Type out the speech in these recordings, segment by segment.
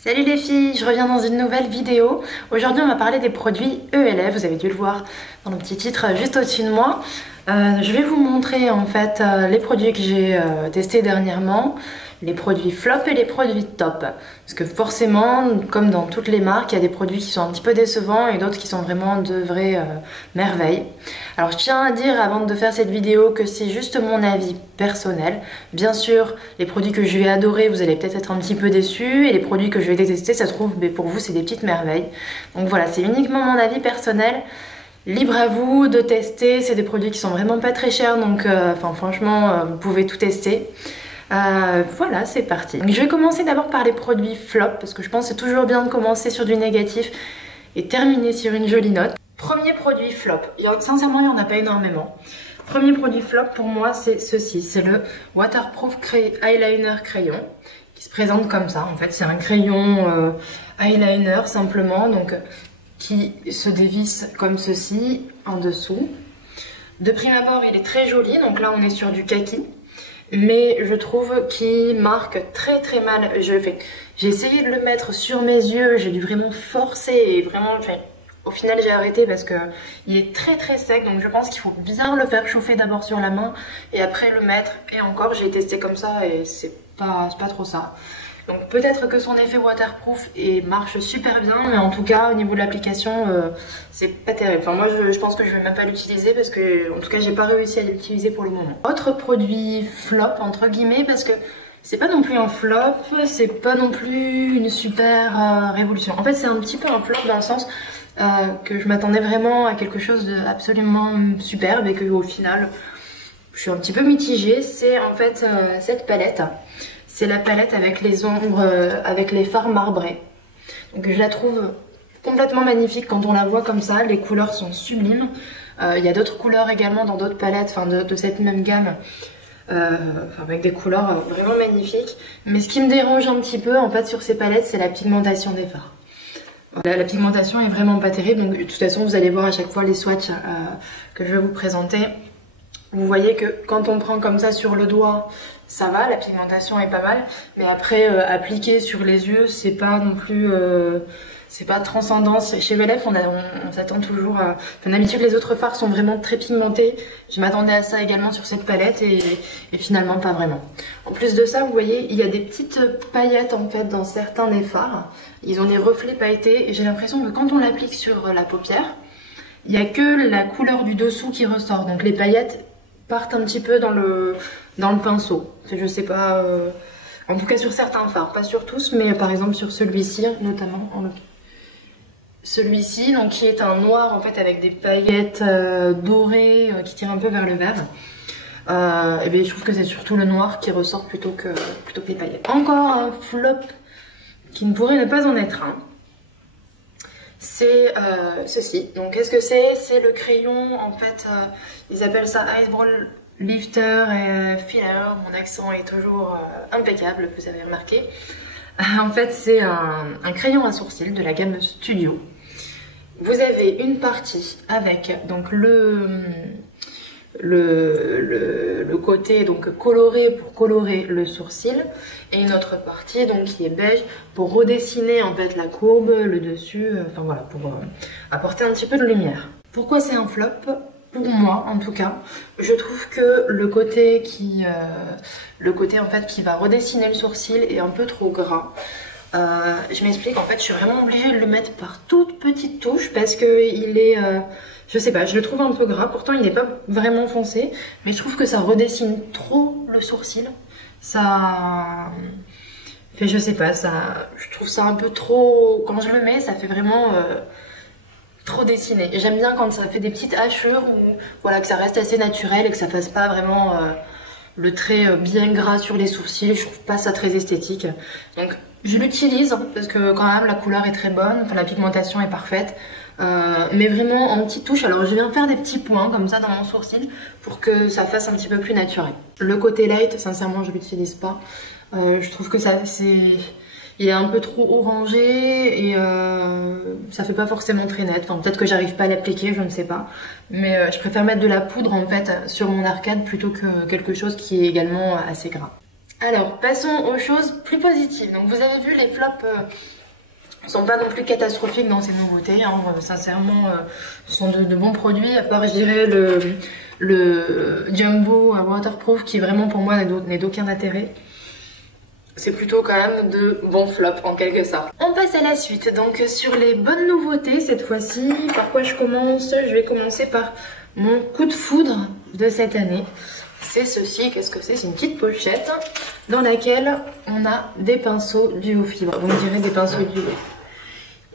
Salut les filles, je reviens dans une nouvelle vidéo. Aujourd'hui on va parler des produits ELF, vous avez dû le voir dans le petit titre juste au-dessus de moi. Je vais vous montrer en fait les produits que j'ai testés dernièrement, les produits flop et les produits top. Parce que forcément, comme dans toutes les marques, il y a des produits qui sont un petit peu décevants et d'autres qui sont vraiment de vraies merveilles. Alors je tiens à dire avant de faire cette vidéo que c'est juste mon avis personnel. Bien sûr, les produits que je vais adorer, vous allez peut-être être un petit peu déçus, et les produits que je vais détester, ça se trouve, mais pour vous c'est des petites merveilles. Donc voilà, c'est uniquement mon avis personnel. Libre à vous de tester, c'est des produits qui sont vraiment pas très chers, donc franchement, vous pouvez tout tester. Voilà, c'est parti. Donc, je vais commencer d'abord par les produits flop, parce que je pense que c'est toujours bien de commencer sur du négatif et terminer sur une jolie note. Premier produit flop, sincèrement il n'y en a pas énormément. Premier produit flop pour moi c'est ceci, c'est le Waterproof Eyeliner Crayon, qui se présente comme ça. En fait c'est un crayon eyeliner simplement, donc qui se dévisse comme ceci en dessous. De prime abord il est très joli, donc là on est sur du kaki. Mais je trouve qu'il marque très très mal. J'ai essayé de le mettre sur mes yeux, j'ai dû vraiment forcer et vraiment, au final j'ai arrêté parce que il est très très sec. Donc je pense qu'il faut bien le faire chauffer d'abord sur la main et après le mettre. Et encore, j'ai testé comme ça et c'est pas trop ça. Donc peut-être que son effet waterproof marche super bien, mais en tout cas au niveau de l'application c'est pas terrible. Enfin moi je pense que je vais même pas l'utiliser parce que en tout cas j'ai pas réussi à l'utiliser pour le moment. Autre produit flop entre guillemets, parce que c'est pas non plus un flop, c'est pas non plus une super révolution. En fait c'est un petit peu un flop dans le sens que je m'attendais vraiment à quelque chose d'absolument superbe et que au final je suis un petit peu mitigée. C'est en fait cette palette. C'est la palette avec les ombres, avec les fards marbrés. Donc je la trouve complètement magnifique quand on la voit comme ça. Les couleurs sont sublimes. Il y a d'autres couleurs également dans d'autres palettes, de cette même gamme. Avec des couleurs vraiment magnifiques. Mais ce qui me dérange un petit peu en fait sur ces palettes, c'est la pigmentation des fards. La pigmentation est vraiment pas terrible. Donc de toute façon vous allez voir à chaque fois les swatchs que je vais vous présenter. Vous voyez que quand on prend comme ça sur le doigt, ça va, la pigmentation est pas mal. Mais après, appliquer sur les yeux, c'est pas non plus... c'est pas transcendant. Chez VLF, on s'attend toujours à... Enfin, d'habitude, les autres fards sont vraiment très pigmentés. Je m'attendais à ça également sur cette palette et finalement, pas vraiment. En plus de ça, vous voyez, il y a des petites paillettes en fait dans certains des fards. Ils ont des reflets pailletés et j'ai l'impression que quand on l'applique sur la paupière, il n'y a que la couleur du dessous qui ressort. Donc les paillettes partent un petit peu dans le pinceau. Je sais pas, en tout cas sur certains fards, pas sur tous, mais par exemple sur celui-ci notamment. Celui-ci, donc qui est un noir en fait avec des paillettes dorées qui tirent un peu vers le vert. Et bien je trouve que c'est surtout le noir qui ressort plutôt que les paillettes. Encore un flop qui ne pourrait ne pas en être un. C'est ceci. Donc qu'est-ce que c'est? C'est le crayon, en fait, ils appellent ça Eyebrow Lifter et Filler. Mon accent est toujours impeccable, vous avez remarqué. En fait, c'est un crayon à sourcils de la gamme Studio. Vous avez une partie avec donc le côté donc coloré pour colorer le sourcil et une autre partie donc qui est beige pour redessiner en fait la courbe, le dessus, enfin voilà, pour apporter un petit peu de lumière. Pourquoi c'est un flop? Pour moi en tout cas, je trouve que le côté en fait qui va redessiner le sourcil est un peu trop gras. Je m'explique, en fait je suis vraiment obligée de le mettre par toute petite touche parce que il est je sais pas, je le trouve un peu gras, pourtant il n'est pas vraiment foncé, mais je trouve que ça redessine trop le sourcil. Ça... je sais pas, je trouve ça un peu trop... Quand je le mets, ça fait vraiment trop dessiné. J'aime bien quand ça fait des petites hachures, ou voilà, que ça reste assez naturel et que ça fasse pas vraiment le trait bien gras sur les sourcils. Je trouve pas ça très esthétique. Donc je l'utilise parce que quand même la couleur est très bonne, enfin la pigmentation est parfaite. Mais vraiment en petites touches. Alors je viens faire des petits points comme ça dans mon sourcil pour que ça fasse un petit peu plus naturel. Le côté light, sincèrement je l'utilise pas. Je trouve que il est un peu trop orangé et ça fait pas forcément très net. Enfin peut-être que j'arrive pas à l'appliquer, je ne sais pas. Mais je préfère mettre de la poudre en fait sur mon arcade plutôt que quelque chose qui est également assez gras. Alors, passons aux choses plus positives. Donc, vous avez vu, les flops sont pas non plus catastrophiques dans ces nouveautés. Hein. Sincèrement, ce sont de bons produits, à part, je dirais, le Jumbo Waterproof qui vraiment pour moi n'est d'aucun intérêt. C'est plutôt quand même de bons flops en quelque sorte. On passe à la suite. Donc, sur les bonnes nouveautés cette fois-ci, par quoi je commence? Je vais commencer par mon coup de foudre de cette année. C'est ceci, qu'est-ce que c'est? C'est une petite pochette dans laquelle on a des pinceaux duo fibre. Vous me direz des pinceaux duo.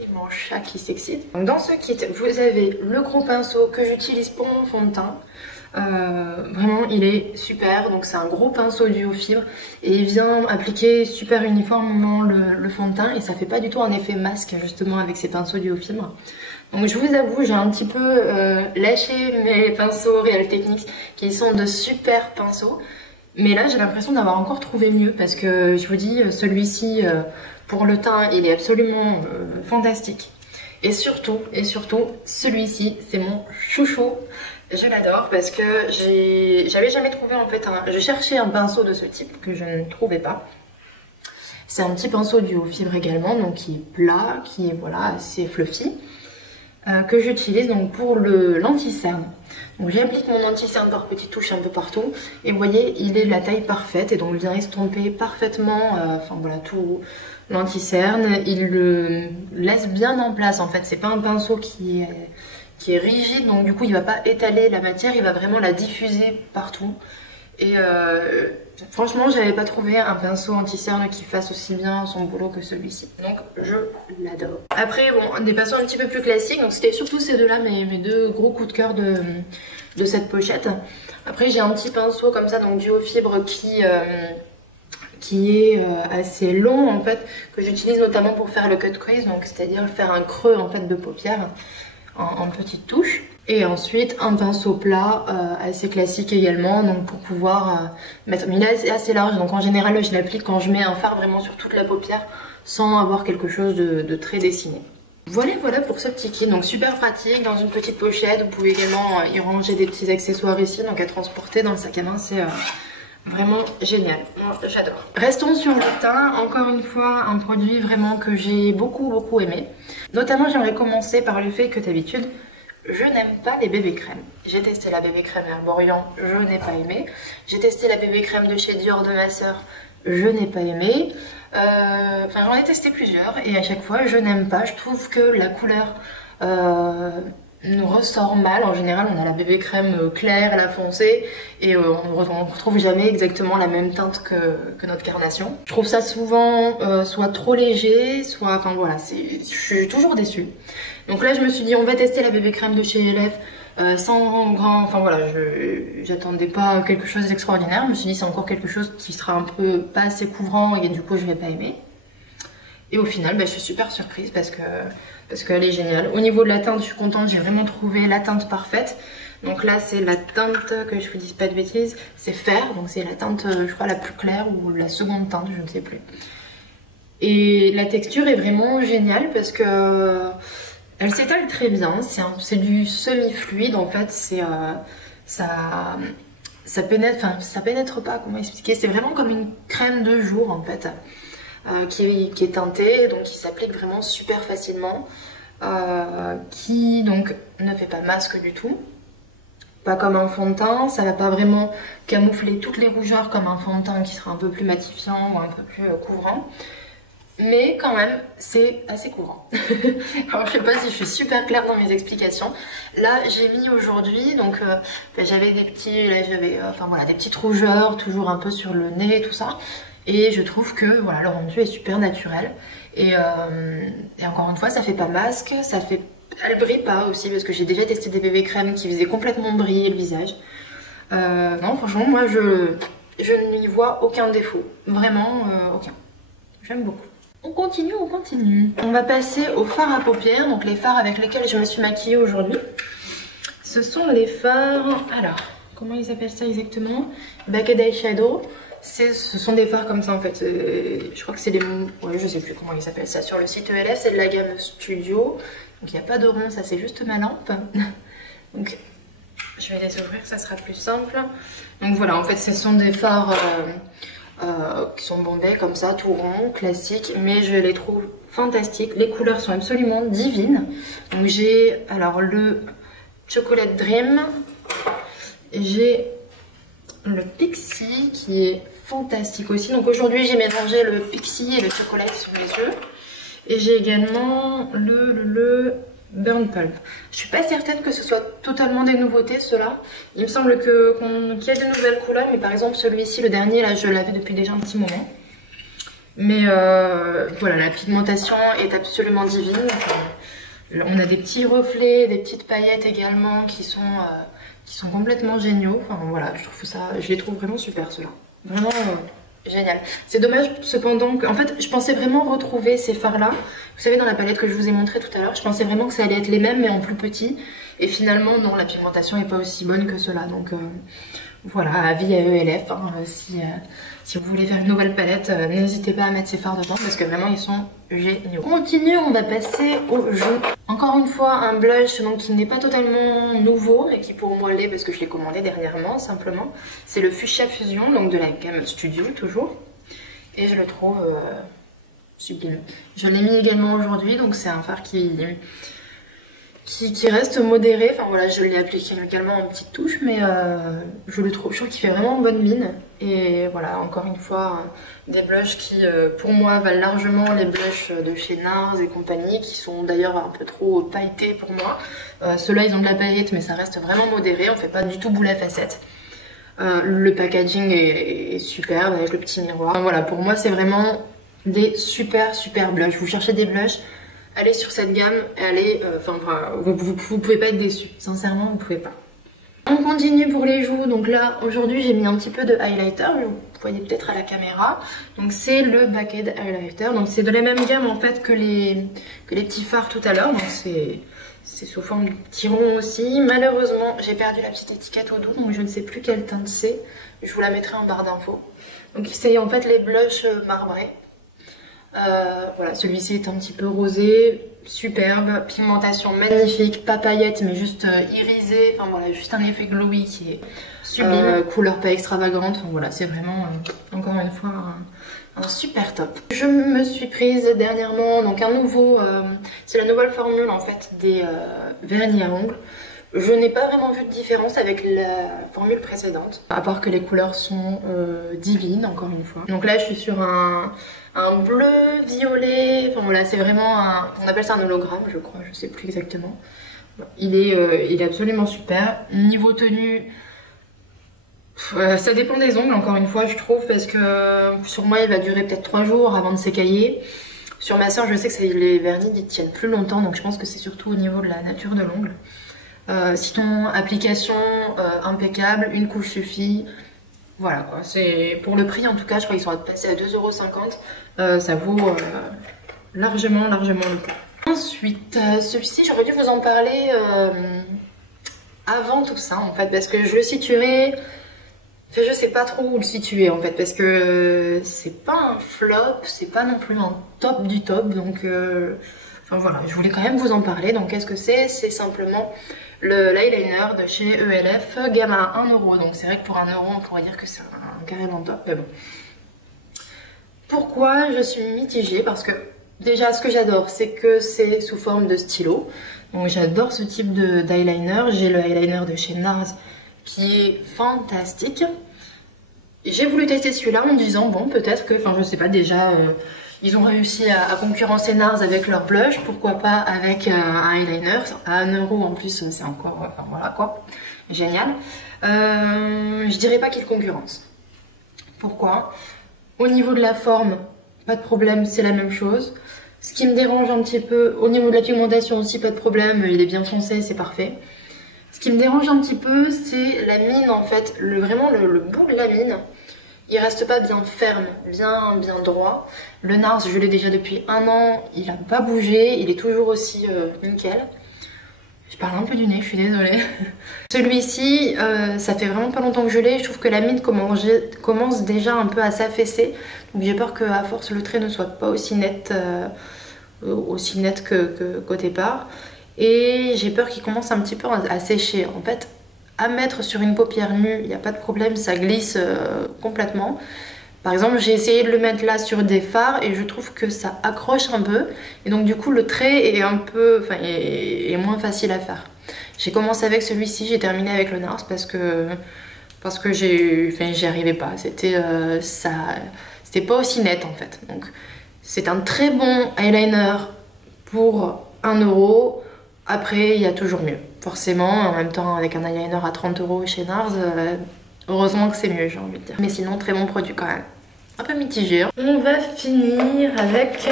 Et mon chat qui s'excite. Donc dans ce kit, vous avez le gros pinceau que j'utilise pour mon fond de teint. Vraiment il est super, donc c'est un gros pinceau duo fibre et il vient appliquer super uniformément le fond de teint et ça fait pas du tout un effet masque justement avec ces pinceaux duo fibre. Donc je vous avoue, j'ai un petit peu lâché mes pinceaux Real Techniques qui sont de super pinceaux. Mais là j'ai l'impression d'avoir encore trouvé mieux parce que je vous dis, celui-ci pour le teint il est absolument fantastique. Et surtout, celui-ci c'est mon chouchou. Je l'adore parce que j'avais jamais trouvé en fait je cherchais un pinceau de ce type que je ne trouvais pas. C'est un petit pinceau duo fibre également, donc qui est plat, qui est voilà assez fluffy. Que j'utilise donc pour l'anti-cerne. Donc j'applique mon anti-cerne par petites touches un peu partout et vous voyez il est de la taille parfaite et donc vient estomper parfaitement enfin voilà tout l'anti-cerne. Il le laisse bien en place en fait, c'est pas un pinceau qui est rigide donc du coup il va pas étaler la matière, il va vraiment la diffuser partout. Et franchement, j'avais pas trouvé un pinceau anti-cerne qui fasse aussi bien son boulot que celui-ci. Donc je l'adore. Après, bon, des pinceaux un petit peu plus classiques. Donc c'était surtout ces deux-là, mes deux gros coups de cœur de cette pochette. Après, j'ai un petit pinceau comme ça, donc duo fibre qui est assez long en fait, que j'utilise notamment pour faire le cut crease, donc c'est-à-dire faire un creux en fait de paupière en petites touches. Et ensuite un pinceau plat assez classique également, donc pour pouvoir mettre, mais là c'est assez large, donc en général je l'applique quand je mets un fard vraiment sur toute la paupière sans avoir quelque chose de très dessiné. Voilà pour ce petit kit, donc super pratique dans une petite pochette. Vous pouvez également y ranger des petits accessoires ici, donc à transporter dans le sac à main, c'est vraiment génial, moi j'adore. Restons sur le teint, encore une fois un produit vraiment que j'ai beaucoup aimé. Notamment j'aimerais commencer par le fait que d'habitude je n'aime pas les bébés crèmes. J'ai testé la bébé crème Herborian, je n'ai pas aimé. J'ai testé la bébé crème de chez Dior de ma soeur, je n'ai pas aimé. Enfin j'en ai testé plusieurs et à chaque fois je n'aime pas. Je trouve que la couleur nous ressort mal. En général on a la bébé crème claire, la foncée et on ne retrouve jamais exactement la même teinte que notre carnation. Je trouve ça souvent soit trop léger, soit... Enfin voilà, je suis toujours déçue. Donc là je me suis dit on va tester la bébé crème de chez Elef sans grand... Enfin voilà, j'attendais pas quelque chose d'extraordinaire. Je me suis dit c'est encore quelque chose qui sera un peu pas assez couvrant et du coup je vais pas aimer. Et au final je suis super surprise parce qu'elle est géniale. Au niveau de la teinte je suis contente, j'ai vraiment trouvé la teinte parfaite. Donc là c'est la teinte, que je vous dise pas de bêtises, c'est fer, donc c'est la teinte je crois la plus claire ou la seconde teinte, je ne sais plus. Et la texture est vraiment géniale parce que elle s'étale très bien, c'est du semi-fluide en fait, ça pénètre pas, comment expliquer, c'est vraiment comme une crème de jour en fait, qui est teintée, donc qui s'applique vraiment super facilement, qui donc ne fait pas masque du tout, pas comme un fond de teint, ça va pas vraiment camoufler toutes les rougeurs comme un fond de teint qui sera un peu plus matifiant ou un peu plus couvrant. Mais quand même, c'est assez courant. Alors je sais pas si je suis super claire dans mes explications. Là, j'ai mis aujourd'hui, donc j'avais des petits, enfin voilà, des petites rougeurs, toujours un peu sur le nez, tout ça. Et je trouve que voilà, le rendu est super naturel. Et encore une fois, ça fait pas masque, elle brille pas aussi, parce que j'ai déjà testé des bébés crèmes qui faisaient complètement briller le visage. Non, franchement, moi je n'y vois aucun défaut. Vraiment aucun. J'aime beaucoup. On continue. On va passer aux fards à paupières, donc les fards avec lesquels je me suis maquillée aujourd'hui. Ce sont les fards, alors, comment ils appellent ça exactement? Baked Eye Shadow. Ce sont des fards comme ça en fait. Je crois que c'est des... Ouais, je sais plus comment ils appellent ça. Sur le site ELF, c'est de la gamme Studio. Donc il n'y a pas de rond, ça c'est juste ma lampe. Donc je vais les ouvrir, ça sera plus simple. Donc voilà, en fait ce sont des fards... qui sont bombés comme ça, tout rond, classique, mais je les trouve fantastiques. Les couleurs sont absolument divines. Donc j'ai alors le Chocolate Dream, j'ai le Pixie qui est fantastique aussi. Donc aujourd'hui j'ai mélangé le Pixie et le Chocolate sous les yeux. Et j'ai également le Burn Pulp. Je suis pas certaine que ce soit totalement des nouveautés ceux-là. Il me semble qu'il y a de nouvelles couleurs, mais par exemple celui-ci, le dernier, là je l'avais depuis déjà un petit moment. Mais voilà, la pigmentation est absolument divine. On a des petits reflets, des petites paillettes également qui sont complètement géniaux. Enfin voilà, je les trouve vraiment super ceux-là. Vraiment génial. C'est dommage cependant que, en fait, je pensais vraiment retrouver ces fards-là. Vous savez, dans la palette que je vous ai montré tout à l'heure, je pensais vraiment que ça allait être les mêmes mais en plus petit. Et finalement, non, la pigmentation n'est pas aussi bonne que ceux-là. Donc voilà, avis à ELF. Hein, si vous voulez faire une nouvelle palette, n'hésitez pas à mettre ces fards dedans parce que vraiment ils sont géniaux. On continue, on va passer au jeu. Encore une fois, un blush donc, qui n'est pas totalement nouveau, mais qui pour moi l'est parce que je l'ai commandé dernièrement simplement. C'est le Fuchsia Fusion, donc de la gamme Studio toujours. Et je le trouve sublime. Je l'ai mis également aujourd'hui, donc c'est un fard qui reste modéré. Enfin voilà, je l'ai appliqué également en petite touche, mais je trouve qu'il fait vraiment bonne mine. Et voilà, encore une fois, des blushs qui pour moi valent largement les blushs de chez NARS et compagnie, qui sont d'ailleurs un peu trop pailletés pour moi. Ceux-là ils ont de la paillette mais ça reste vraiment modéré, on fait pas du tout boule à facettes. Le packaging est superbe avec le petit miroir. Enfin, voilà, pour moi c'est vraiment des super blushs. Vous cherchez des blushs, allez sur cette gamme, allez, vous pouvez pas être déçus. Sincèrement, vous pouvez pas. On continue pour les joues. Donc là, aujourd'hui, j'ai mis un petit peu de highlighter. Vous voyez peut-être à la caméra. Donc c'est le Baked Highlighter. Donc c'est de la même gamme en fait que les petits fards tout à l'heure. Donc c'est sous forme de petits ronds aussi. Malheureusement, j'ai perdu la petite étiquette au dos. Donc je ne sais plus quelle teinte c'est. Je vous la mettrai en barre d'infos. Donc c'est en fait les blushs marbrés. Voilà, celui-ci est un petit peu rosé, superbe, pigmentation magnifique, pas paillettes mais juste irisé, enfin voilà, juste un effet glowy qui est sublime, couleur pas extravagante, enfin, voilà, c'est vraiment encore une fois un super top. Je me suis prise dernièrement donc un nouveau, c'est la nouvelle formule en fait des vernis à ongles. Je n'ai pas vraiment vu de différence avec la formule précédente, à part que les couleurs sont divines encore une fois. Donc là je suis sur un bleu violet, enfin voilà, c'est vraiment on appelle ça un hologramme je crois, je sais plus exactement. Il est absolument super. Niveau tenue, ça dépend des ongles encore une fois je trouve, parce que sur moi il va durer peut-être 3 jours avant de s'écailler. Sur ma soeur je sais que les vernis ils tiennent plus longtemps, donc je pense que c'est surtout au niveau de la nature de l'ongle. Sinon application impeccable, une couche suffit. Voilà quoi, c'est pour le prix en tout cas, je crois qu'ils sont passés à 2,50 €. Ça vaut largement le coup. Ensuite, celui-ci j'aurais dû vous en parler avant tout ça en fait, parce que je le situerai, enfin, je sais pas trop où le situer en fait, parce que c'est pas un flop, c'est pas non plus un top du top, donc enfin voilà, je voulais quand même vous en parler. Donc qu'est-ce que c'est? C'est simplement l'eyeliner de chez ELF, gamme à 1 €. Donc c'est vrai que pour 1 € on pourrait dire que c'est un carrément top, mais bon. Pourquoi je suis mitigée? Parce que déjà ce que j'adore c'est que c'est sous forme de stylo. Donc j'adore ce type d'eyeliner. J'ai le eyeliner de chez NARS qui est fantastique. J'ai voulu tester celui-là en me disant bon peut-être que, enfin je sais pas, déjà ils ont réussi à concurrencer NARS avec leur blush, pourquoi pas avec un eyeliner à 1 € en plus, c'est encore, enfin voilà quoi, génial. Je dirais pas qu'ils concurrencent. Pourquoi? Au niveau de la forme, pas de problème, c'est la même chose. Ce qui me dérange un petit peu, au niveau de la pigmentation aussi, pas de problème, il est bien foncé, c'est parfait. Ce qui me dérange un petit peu, c'est la mine en fait, vraiment le bout de la mine. Il reste pas bien ferme, bien droit. Le NARS, je l'ai déjà depuis 1 an, il n'a pas bougé, il est toujours aussi nickel. Je parle un peu du nez, je suis désolée. Celui-ci, ça fait vraiment pas longtemps que je l'ai, je trouve que la mine commence déjà un peu à s'affaisser. Donc j'ai peur qu'à force le trait ne soit pas aussi net qu'au départ. Et j'ai peur qu'il commence un petit peu à sécher. En fait, à mettre sur une paupière nue, il n'y a pas de problème, ça glisse complètement. Par exemple, j'ai essayé de le mettre là sur des fards et je trouve que ça accroche un peu. Et donc du coup, le trait est un peu, enfin, est moins facile à faire. J'ai commencé avec celui-ci, j'ai terminé avec le NARS parce que j'y arrivais pas. C'était pas aussi net en fait. Donc c'est un très bon eyeliner pour 1 euro. Après, il y a toujours mieux. Forcément, en même temps, avec un eyeliner à 30 euros chez NARS, heureusement que c'est mieux, j'ai envie de dire. Mais sinon, très bon produit quand même. Un peu mitigé. On va finir avec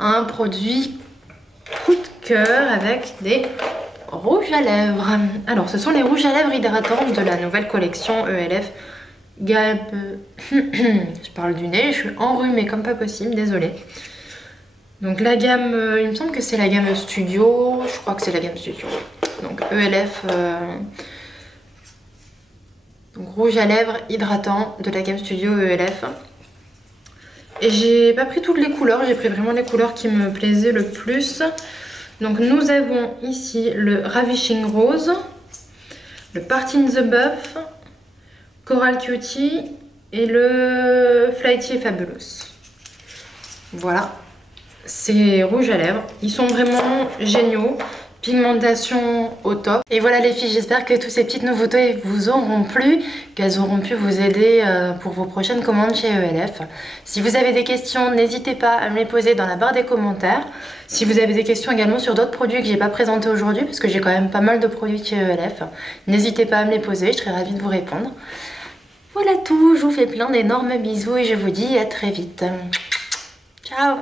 un produit coup de cœur avec des rouges à lèvres. Alors, ce sont les rouges à lèvres hydratants de la nouvelle collection ELF gamme... je parle du nez, je suis enrhumée comme pas possible, désolée. Donc la gamme, il me semble que c'est la gamme Studio, je crois que c'est la gamme Studio. Donc ELF, donc rouge à lèvres hydratant de la gamme Studio ELF. Et j'ai pas pris toutes les couleurs, j'ai pris vraiment les couleurs qui me plaisaient le plus. Donc nous avons ici le Ravishing Rose, le Party in the Buff, Coral Cutie et le Flighty Fabulous. Voilà. Ces rouges à lèvres, ils sont vraiment géniaux, pigmentation au top. Et voilà les filles, j'espère que toutes ces petites nouveautés vous auront plu, qu'elles auront pu vous aider pour vos prochaines commandes chez ELF. Si vous avez des questions, n'hésitez pas à me les poser dans la barre des commentaires. Si vous avez des questions également sur d'autres produits que j'ai pas présentés aujourd'hui, parce que j'ai quand même pas mal de produits chez ELF, n'hésitez pas à me les poser, je serai ravie de vous répondre. Voilà tout, je vous fais plein d'énormes bisous et je vous dis à très vite. Ciao!